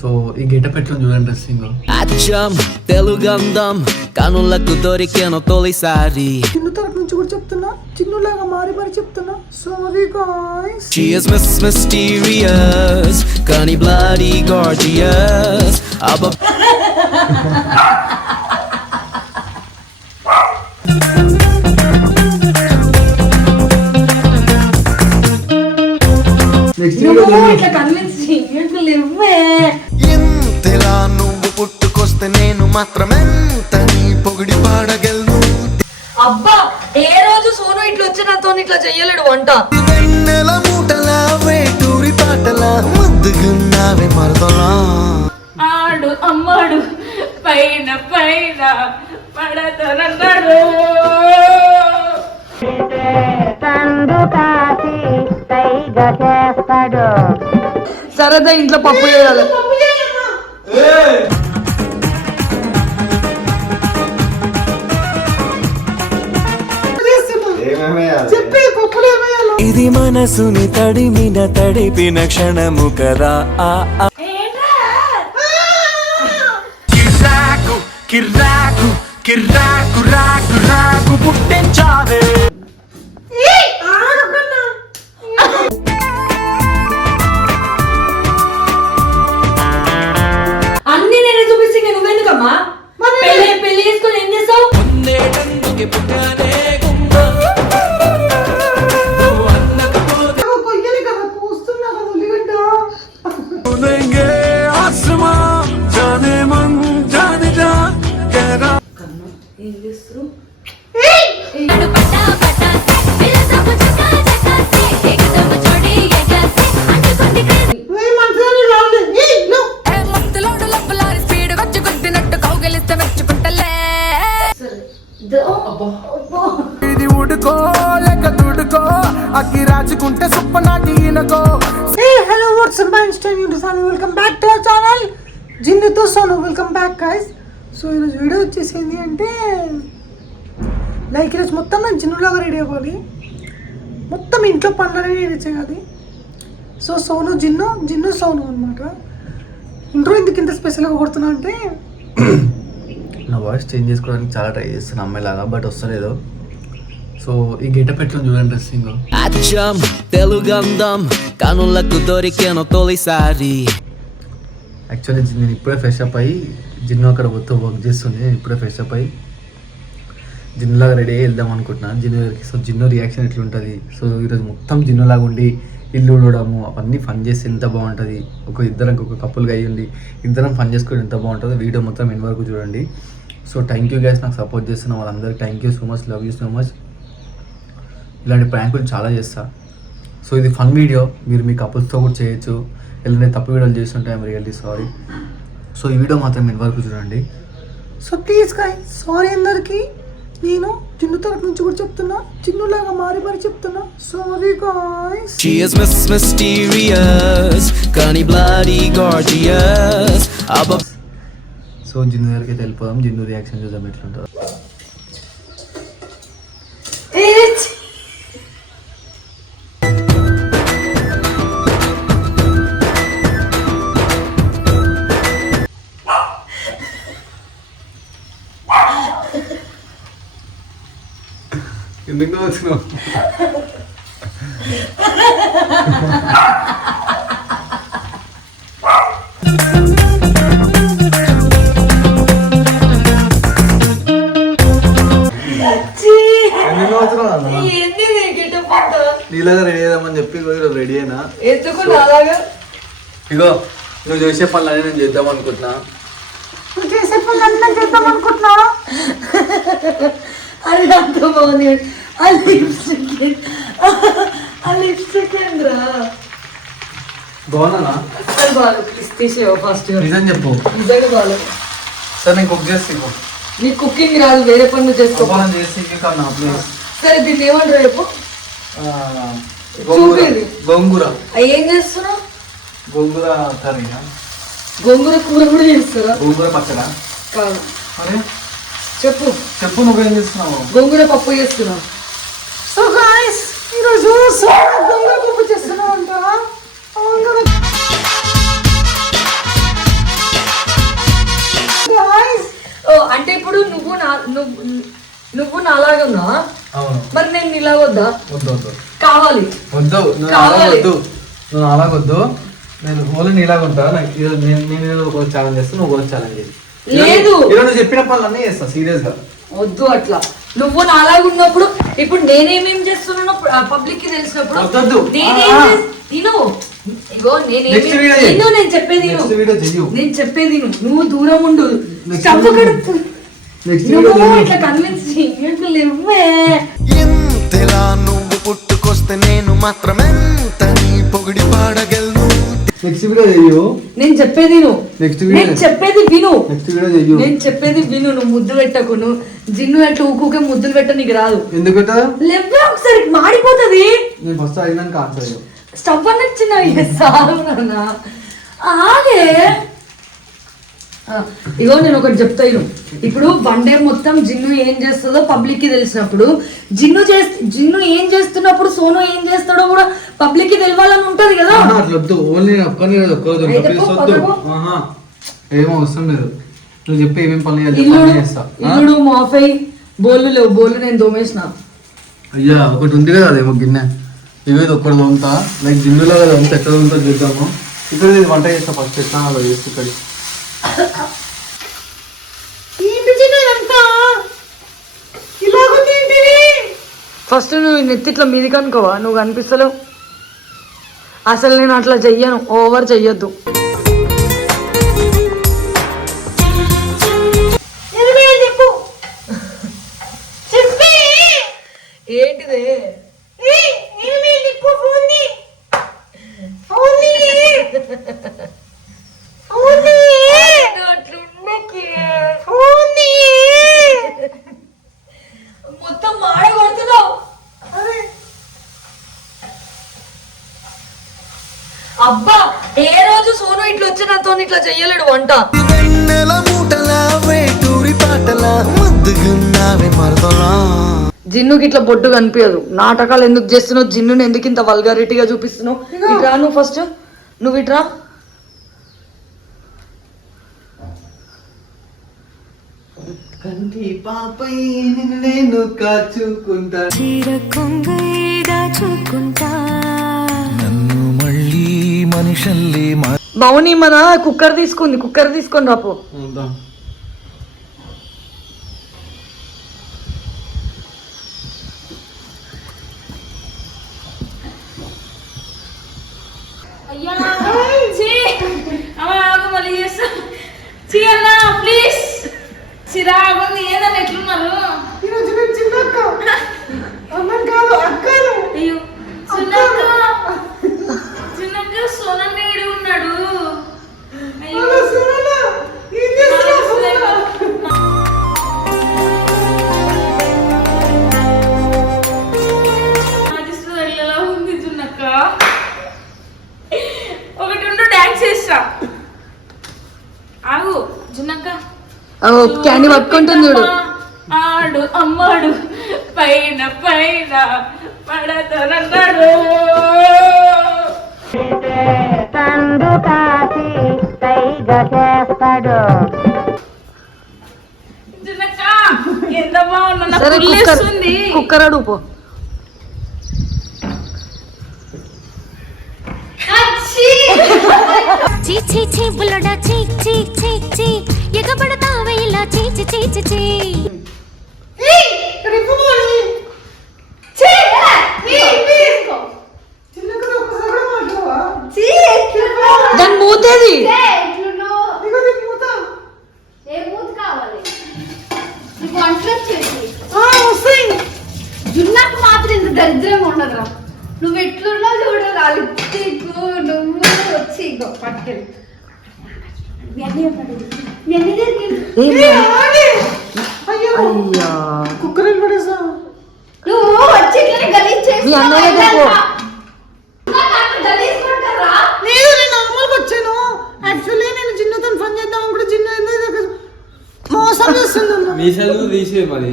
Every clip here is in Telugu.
సో ఈ గెటప్ ఎట్లా చూడండి డ్రెస్సింగ్ అచ్చం తెలుగందం కనులకు దొరికిన తొలిసారి. చిన్ను తరపు నుంచి కూడా చెప్తున్నా చిన్నులాగా మారి మారి చెప్తున్నా. Sorry guys She is Miss Mysterious కానీ bloody gorgeous. అబ్బ నెక్స్ట్ నువ్వు ఇట్లా కన్విన్స్ చేయట్లు ఎంతలా నువ్వు పుట్టుకొస్తే నేను మాత్రమెంత నీ పొగిడి పాడగలను. అబ్బా ఏ రోజు సోను ఇట్లా వచ్చి నాతో ఇట్లా చెయ్యలేడు వంట? వెన్నెల మూటల వేటూరి పాటల ముద్దుగున్నావే మరదలా. ఆడు అమ్మాడు పైన పైన పడతనన్నాడు సరదా ఇంట్లో పప్పు చేయాలి. ఇది మనసుని తడిమిన తడిపిన క్షణము కదా. ఆ. కిర్రాకు కిర్రాకు కిర్రాకు రాకు రాకు పుట్టించావే పుట్టానే గుమ్మ ఆశ్రమా జానే మన్ జానే జా ఏం చేస్తారు అంటే లైక్ ఈరోజు మొత్తం నేను జిన్నులాగా రెడీ అవ్వాలి. మొత్తం ఇంట్లో పనులనే రెడీ చేయాలి. సో సోను జిన్ను జిన్ను సోను అనమాట ఇంట్రో ఎందుకు ఇంత స్పెషల్గా కొడుతున్నా అంటే నా వాయిస్ చేంజ్ చేసుకోవడానికి చాలా ట్రై చేస్తాను అమ్మాయిలాగా బట్ వస్తలేదు. సో ఈ గెటప్ ఎట్లా చూడండి డ్రెస్సింగ్ అచ్చం తెలుగందం కనులకు దొరికిన తొలిసారి. యాక్చువల్లీ నేను ఇప్పుడే ఫ్రెష్ అప్ అయ్యి జిన్ను అక్కడ మొత్తం వర్క్ చేస్తుంది ఇప్పుడే ఫ్రెష్ అప్ అయ్యి జిన్నులాగా రెడీ అయ్యి వెళ్దాం అనుకుంటున్నాను జిన్ను దగ్గరికి సో జిన్ను రియాక్షన్ ఎట్లుంటుంది? సో ఈరోజు మొత్తం జిన్నులాగా ఉండి ఇల్లు ఉండడము అవన్నీ ఫన్ చేస్తే ఎంత బాగుంటుంది? ఒక ఇద్దరం ఒక కప్పులుగా అయ్యి ఉండి ఇద్దరం ఫన్ చేసుకోవడం ఎంత బాగుంటుందో వీడియో మొత్తం ఎన్ని వరకు చూడండి. సో థ్యాంక్ యూ గ్యాస్ నాకు సపోర్ట్ చేస్తున్న వాళ్ళందరికీ thank you so much love you so much ఇలాంటి ప్రాంకులు చాలా చేస్తా. సో ఇది ఫన్ వీడియో మీరు మీ కపుల్స్తో కూడా చేయొచ్చు. ఎలాంటి తప్పు వీడియోలు చేస్తుంటే ఐఎమ్ రియల్లీ సారీ సో ఈ వీడియో మాత్రం ఎన్ని వరకు చూడండి. సో ప్లీజ్ గాయస్ సారీ అందరికి. నేను జిన్ను తరపు నుంచి కూడా చెప్తున్నా జిన్నులాగా మారి మారి చెప్తున్నా. Sorry guys She is Miss Mysterious కానీ bloody gorgeous. అబ్బ సో జిన్ను దగ్గరికి వెళ్ళిపోదాం జిన్ను రియాక్షన్ చూద్దాం ఎట్లుంటుందో. ఎందుకు వచ్చినావు నీలాగా రెడీ అయిదామని చెప్పి ఈరోజు రెడీ అయినా. ఇగో నువ్వు చేసే పనులన్నీ నేను చేద్దాం అనుకుంటున్నా. నువ్వు చేసే పనులు నేను చేద్దాం అనుకుంటున్నా అది అంత బాగుంది. ఆ లిప్స్టిక్ ఆ లిప్స్టిక్ ఏంద్రా? బాగున్నానా? అసలు బాగాలేదు. ప్లీజ్ తీసేవు ఫస్ట్ నిజం చెప్పు. నిజంగా బాగాలేదు. సరే నేను కుక్ చేసి. నీ కుకింగ్ రాదు వేరే పనులు చేసుకో. అప్పాలం చేసి కన్నా ప్లీజ్ సరే దీన్ని ఏమంటారు రేపు గోంగూర. చూపేది. గోంగూర. అవి ఏం చేస్తున్నావు? గోంగూర కర్రీనా? గోంగూర కూర కూడా చేస్తారా? గోంగూర పచ్చడా? కాదు. అరే. చెప్పు. చెప్పు నువ్వేం చేస్తున్నావు? గోంగూర పప్పు చేస్తున్నావు. సో గాయస్ ఈరోజు దొంగ గుంపు చేస్తున్నాం అంట అంటే ఇప్పుడు నువ్వు నా నువ్వు నువ్వు నాలాగున్నా మరి నేను ఇలా వద్దా? వద్దు వద్దు. కావాలి. వద్దు కావాలి. వద్దు. నువ్వు నాలాగొద్దు నేను ఓన్లీ నీలాగుంటా నాకు ఈరోజు నేను నేను ఒక ఛాలెంజ్ చేస్తాను నువ్వు ఒక ఛాలెంజ్ చేసి లేదు. ఈరోజు చెప్పిన పనులన్నీ చేస్తా సీరియస్గా. వద్దు అట్లా. నువ్వు నాలాగున్నప్పుడు ఇప్పుడు నేనేమేం చేస్తున్నానో పబ్లిక్కి తెలిసినప్పుడు. నేనేం తిను. ఇగో నేనేం చెప్పేది నేను చెప్పేది విను. నువ్వు దూరం ఉండు. స్టవ్ నువ్వు ఇట్లా కన్విన్స్ లేవే ఎంతలా నువ్వు పుట్టుకొస్తే నేను మాత్రమెంత నీ పొగిడి పాడగలను? నెక్స్ట్ వీడియో చెయ్యు. నేను చెప్పేది video. నేను చెప్పేది విను. నెక్స్ట్ వీడియో చెయ్యు. నేను చెప్పేది విను. నువ్వు ముద్దు పెట్టకు నువ్వు జిన్ను ఎట్లా ఊకుకే ముద్దులు పెట్ట నీకు రాదు. ఎందుకంట లేవే ఒకసారి మాడిపోతుంది. నేను ఫస్ట్ అడిగినాక ఆన్సర్ స్టవ్ అన్న చిన్న సారు నాన్న. ఆగే. ఇగో నేను ఒకటి చెప్తా ఇను ఇప్పుడు వన్ డే మొత్తం జిన్ను ఏం చేస్తుందో పబ్లిక్కి తెలిసినప్పుడు జిన్ను చేస్తే జిన్ను ఏం చేస్తున్నప్పుడు సోను ఏం చేస్తాడో కూడా పబ్లిక్కి తెలియాలని ఉంటది కదా. ఆహా, అట్లా వద్దు. ఓన్లీ ఒక్కని ఒక్కరోజు ఉంటా అయితే ప్లీజ్ పో, వద్దు. పక్కకు. ఆహా ఏం అవసరం లేదు. నువ్వు చెప్పి ఏమేం పనులు చేయాలి ఇల్లుడు అన్నీ చేస్తా? ఇల్లుడు మాఫై బోళ్ళు లేవు బోళ్ళు నేను దోమేసిన. అయ్యా ఒకటి ఉంది కదా అదేమో గిన్నె. ఇవి ఇది ఒక్కటి తోముతా లైక్ జిన్నులో కదా అంత ఎక్కడ ఉందో చూద్దాము. ఇక్కడ ఇది వంట చేస్తా ఫస్ట్ ఎట్లా అలా చేసి ఇక్కడ. ఫస్ట్ నువ్వు నెత్తిట్లా మీది కనుకోవా నువ్వు కనిపిస్తలేవు. అసలు నేను అట్లా చెయ్యను ఓవర్ చెయ్యొద్దు. అబ్బా ఏ రోజు సోను ఇట్లా వచ్చి నాతో ఇట్లా చెయ్యలేడు వంట. వెన్నెల మూటలా వేటూరి పాటలా ముద్దుగున్నావే మరదలా. జిన్నుకి ఇట్లా బొట్టు కనిపించదు. నాటకాలు ఎందుకు చేస్తున్నావు? జిన్నుని ఎందుకు ఇంత వల్గారిటీగా చూపిస్తున్నావు? ఇట్రా నువ్వు ఫస్ట్ నువ్వు ఇట్రా కంటి పాపై నిన్ను నేను కాచుకుంటా. నన్ను మళ్ళీ మనిషల్లే మా మౌని మన కుక్కర్ తీసుకుంది కుక్కర్ తీసుకొని రాపో. ప్లీజ్ చిరాగుంది ఏదన్నా ఎట్లున్నారు? ఈరోజు నేను చిన్న అక్క అమ్మని కాదు అక్కను అయ్యో చిన్నక్క. చిన్నక్క సోనన్న ఈడు ఉన్నాడు క్యాండీ పట్టుకుంటుంది చూడు. ఆడు అమ్మాడు పైన పైన పడతానన్నాడు. ఎంత బాగున్నా నాకు సరే కుక్కర్. కుక్కర్ అడుగు అచ్చి! చీ బుల్లడా చీ చీ చీ చీ. ఎగబడతావే ఇలా చీ చీ చీ చీ చీ ఏయ్, ఇక్కడ ఇవ్వమని. ఛీ, ఎలా? నీ, తీసుకో. చిన్న అక్కతో ఒక్కసారి కూడా మాట్లాడవా? ఛీ, ఎట్లున్నావు? దాని మూతేది ఛీ, ఎట్లున్నావు? ఇదిగో నీ మూత. ఏ మూతి కావాలి నీకు వంటలు వచ్చేసి ఆ, వస్తాయి. జున్నాకు మాత్రం ఇంత దరిద్రంగా ఉండదురా. నువ్వు ఎట్లున్నావు చూడు లిప్స్టిక్ నువ్వు వచ్చి ఇగో పట్టుకెళ్ళి. అయ్యో. కుక్కర్ వెళ్ళి పడేసా నువ్వు వచ్చి ఇట్లా గలీజ్ మీ చేస్తున్నావు అన్నయ్య దగ్గరికి పో. నాకు అక్కడ గలీజ్ కొడతారా? లేదు నేను నార్మల్గా వచ్చాను యాక్చువల్లీ నేను జిన్నతో ఫోన్ చేద్దాం అనుకుంటే జిన్న ఎందుకు మోసం చేస్తుంది నన్ను. మీసాలు తీసే మరి?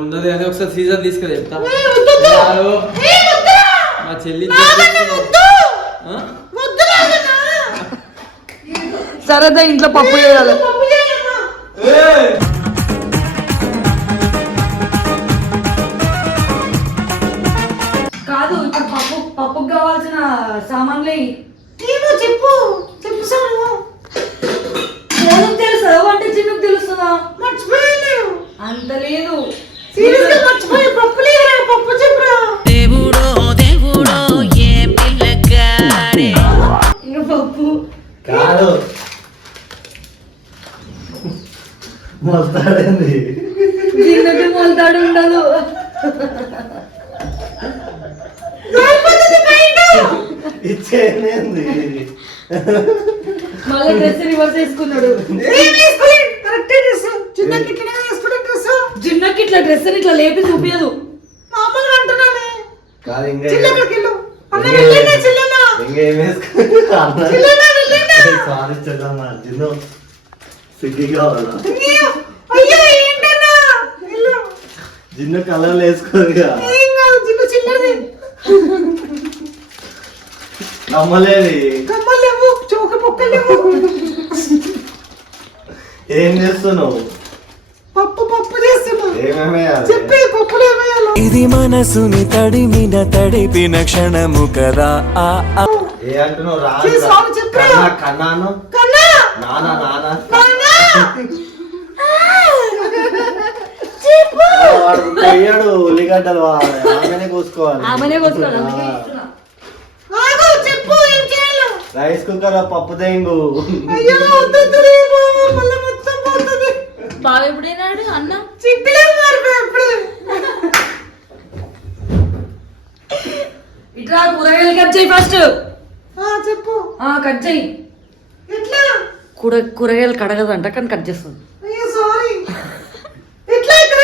ఉన్నది అని ఒకసారి సీజన్ తీసుకెళ్ళి చెప్తా. మా చెల్లి. సరేదా ఇంట్లో పప్పు చేయాలి. కాదు ఇప్పుడు పప్పు పప్పుకు కావాల్సిన సామాన్లే. చెప్పు. మళ్ళీ డ్రెస్ రివర్స్ వేసుకున్నాడు. ఏం కరెక్ట్ డ్రెస్. చిన్న కిట్లనే వేసుకునే డ్రెస్. చిన్నకి ఇట్లా డ్రెస్ ఇట్లా లేపి చూపించదు మామూలుగా అంటున్నానే కాదు ఇంకా వెళ్ళు. అన్న వెళ్ళినా చిల్లన్న ఇంకేం చిల్లన్న వెళ్ళినా సారీ చెల్లమ్మా చిన్న సిగ్గి కావాలా? అయ్యో ఏంటన్నా? వెళ్ళు. చిన్న కలర్లు వేసుకోదుగా ఏం కాదు చిన్న చిన్నది నమ్మలేవి చౌక పొక్కలు లేవు ఏం చేస్తున్నావు? పప్పు పప్పు చేస్తున్నా. ఏమేమి చెప్పి పప్పులు ఏమేయాలో? ఇది మనసుని తడిమిన తడిపిన క్షణము కదా. ఆ ఆ. ఏ అంటున్నావు? రా. చేసి వాళ్ళు చెప్పరా? కన్నా కన్నాను. కన్నా? నానా వాడు ఉల్లిగడ్డలు. ఆమెనే కోసుకోవాలి. ఆమెనే కోసుకోవాలి అందుకే ఇస్తున్నా. ఆగు చెప్పు ఏం చేయాలో రైస్ కుక్కర్ పప్పు పోతుంది. బావ ఎప్పుడైనాడు? అన్న? ఇట్లా కూరగాయలు కట్ చేయి ఫస్ట్ ఆ, చెప్పు. కట్ చేయి. ఎట్లా? కూర కూరగాయలు కడగదంట కానీ కట్ చేస్తుంది. అయ్యో సారీ. ఎట్లా ఇక్కడ?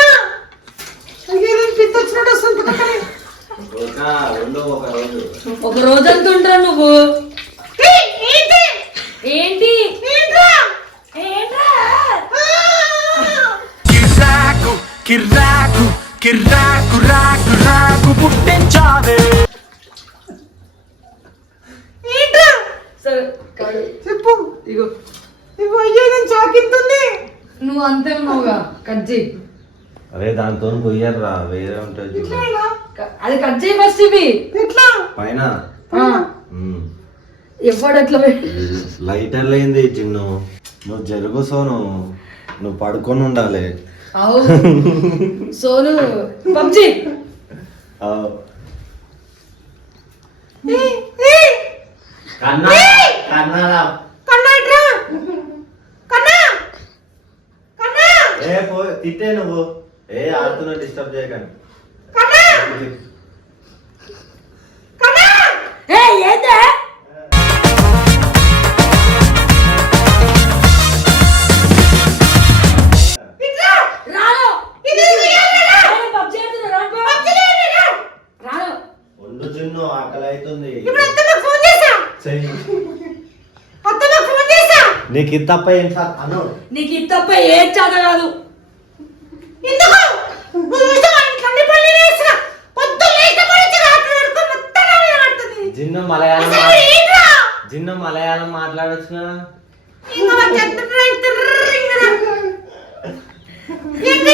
కిర్రాకు రాకు రాకు పుట్టించావే. చెప్పు. ఇగో. ఇవ్వు అయ్యో నేను చాకింతుంది? నువ్వు అంతే ఉన్నావుగా కట్ చేయి. అరే దాంతో కొయ్యర్రా వేరే ఉంటుంది అది కట్ చేయి ఫస్ట్ ఇవి. ఎట్లా? పైన. ఎవ్వడు ఎట్లా లైటర్ లేంది చిన్ను. నువ్వు జరుగు సోను నువ్వు పడుకొని ఉండాలి. సోను పబ్జి. కన్నా కన్నా. కన్నా కన్నా. కన్నా. ఏ పో తిట్టే నువ్వు. ఏ ఆడుతున్నా డిస్టర్బ్ చేయకండి. కన్నా. కన్నా. ఏ ఏందే? నీకు ఇది తప్ప ఏం సార్? అను నీకు ఇది తప్ప ఏం చేత కాదు. ఎందుకు? జిన్ను మలయాళం జిన్ను మలయాళం మాట్లాడొచ్చు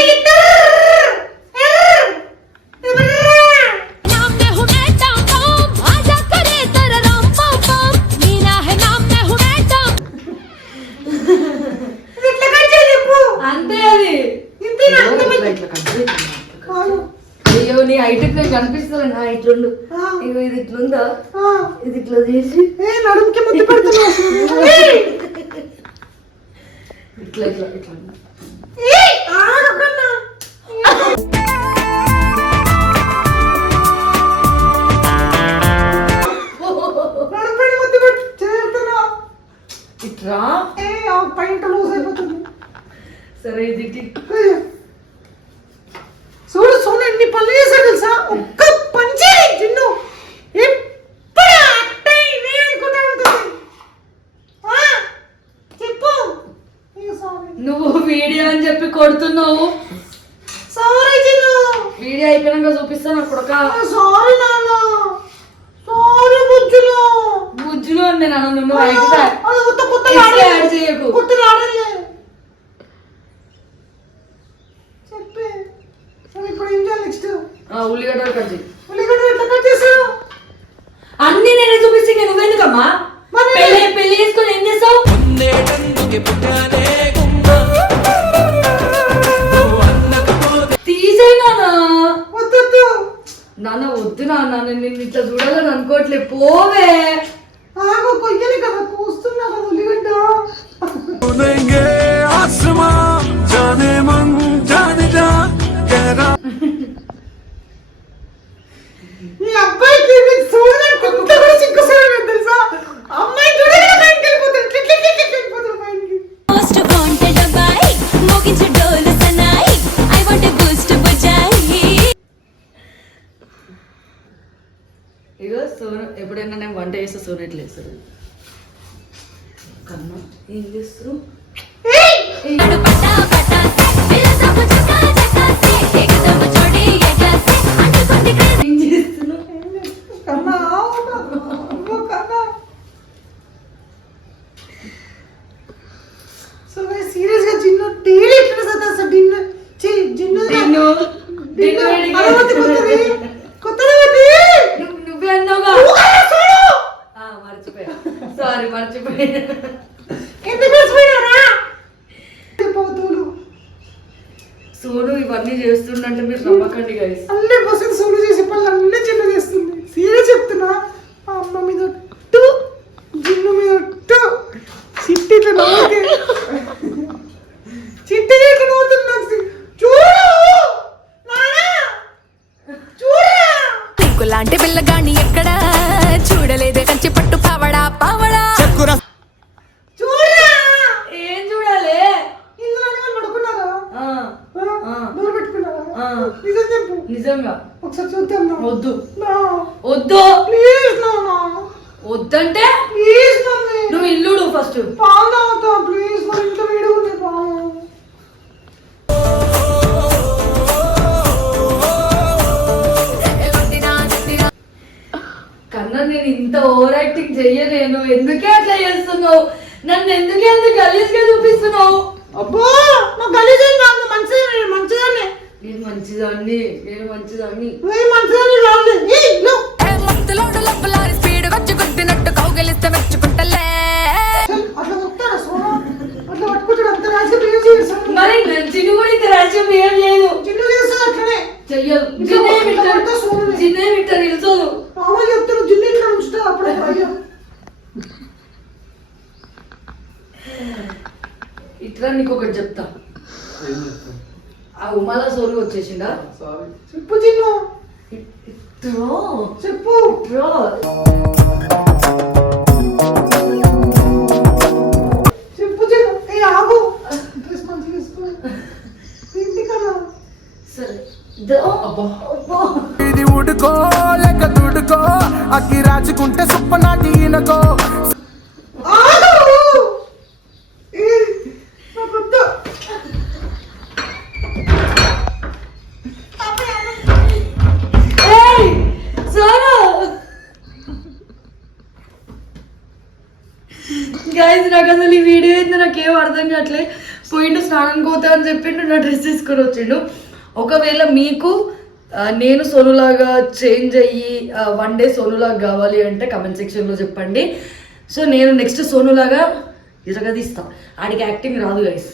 ఇంకా ఆ. ఇగో ఇది ఇట్లుందా? ఆ, ఇది ఇట్లా చేసి. నడుముకి ముద్దు ఇట్లా ఇట్లా ఇట్లా. అయిపోయినాక చూపిస్తాను కొడక. సారీ నాన్న. సారీ బుజ్జులు. బుజ్జులో ఉంది నాన్న నువ్వు కొత్త కొత్త చేయకు. కొత్త నన్ను ఎందుకే అంత గలీజ్గా చూపిస్తున్నావు? అబ్బో నా గలీజ్ కాదు మంచిదాన్ని మంచిదాన్ని. నేను మంచిదాన్ని నేను మంచిదాన్ని. నువ్వు మంచిదాన్ని లో. మత్తులోడు లబ్బలారి స్పీడ్ వచ్చి గుద్దినట్టు కౌగిలిస్తే మెచ్చుకుంటలే అట్లా కొట్టారా సోనా? అట్లా పట్టుకుంటాడు అంత రాసి బిహేవ్ చేస్తాడు? మరి చిన్న కూడా ఇంత రాజ్యం ఏం లేదు. చిన్న చేస్తాడు అట్లనే. చెయ్యదు. ఇంకా జిన్నే ఇంకా వింటారు కొడతా సోనుని. జిన్నే వింటారు నిలుచోదు మామ చెప్తాడు జిన్ను ఇంట్లో ఉంచుతా అప్పుడే అయ్యో ఇట్లా నీకు ఒకటి చెప్తా ఏం చేస్తాం ఆ ఉమాల సోరు వచ్చేసిండా సారీ చెప్పు చిన్ను. బ్రో. చెప్పు. బ్రో. చెప్పు చిన్ను. ఏ ఆగు. డ్రెస్ మంచిగా వేసుకో. ఇంటికన్నా సరే. దో అబ్బా. ఇది ఉడుకో లేక దుడుకో అగ్గి రాజుకుంటే సుప్పనాటి ఈనకో ఆగు ఏ, నాకొద్దు. ఏయ్ సోను గైస్ నాకు అసలు ఈ వీడియో అయితే నాకేం అర్థం కావట్లే. పోయిండు స్నానం పోతా అని చెప్పిండు నా డ్రెస్ తీసుకొని వచ్చిండు. ఒకవేళ మీకు నేను సోనులాగా చేంజ్ అయ్యి వన్ డే సోనులాగా కావాలి అంటే కమెంట్ సెక్షన్లో చెప్పండి. సో నేను నెక్స్ట్ సోనులాగా ఇరగదీస్తా. ఆడికి యాక్టింగ్ రాదు గైస్